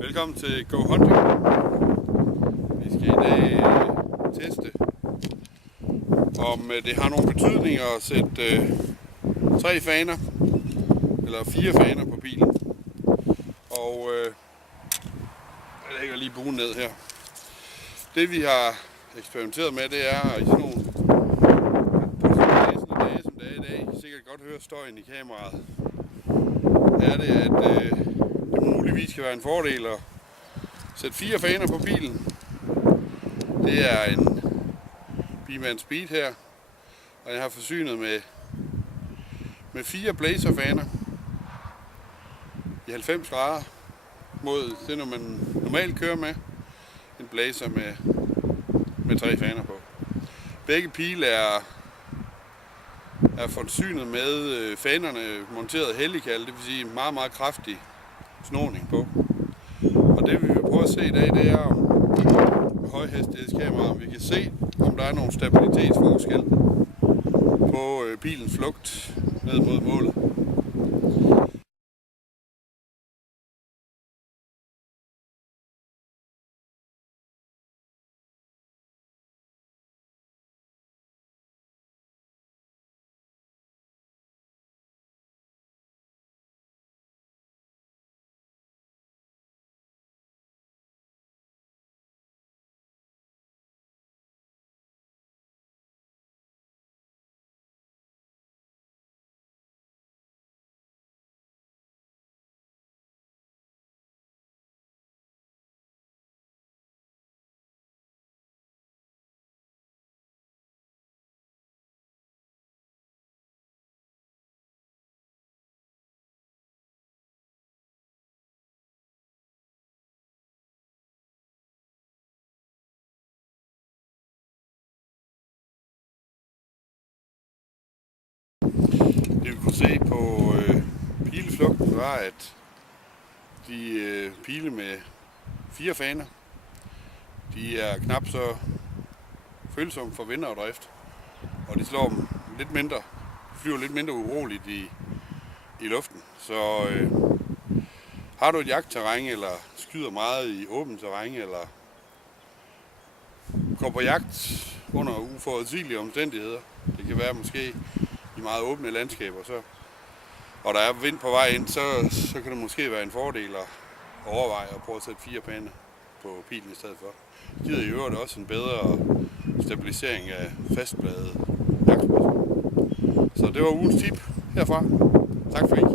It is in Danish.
Velkommen til Go Hunting. Vi skal i dag teste, om det har nogle betydninger at sætte 3 faner eller 4 faner på bilen. Og jeg lægger lige buen ned her. Det vi har eksperimenteret med, det er i sådan nogle dage som det er i dag, I kan sikkert godt høre støjen i kameraet. Er det, at det muligvis kan være en fordel at sætte 4 faner på bilen. Det er en Beman Speed her, og jeg har forsynet med 4 blazerfaner i 90 grader mod det, når man normalt kører med en blazer med 3 faner på. Begge pile er forsynet med fanerne monteret helical, det vil sige meget, meget kraftig snoning på. Og det vi vil prøve at se i dag, det er med højhastighedskamera, om vi kan se, om der er nogle stabilitetsforskel på bilens flugt ned mod målet. Det vi kunne se på pileflugten var, at de pile med 4 faner, de er knap så følsomme for vind og drift, og de slår dem lidt mindre, flyver lidt mindre uroligt i luften. Så har du et jagtterræn, eller skyder meget i åbent terræn, eller går på jagt under uforudsigelige omstændigheder, det kan være måske i meget åbne landskaber, og der er vind på vej ind, så kan det måske være en fordel at overveje at prøve at sætte 4 faner på pilen i stedet for. Det giver i øvrigt også en bedre stabilisering af fastbladede jagtspidser. Så det var ugens tip herfra. Tak for I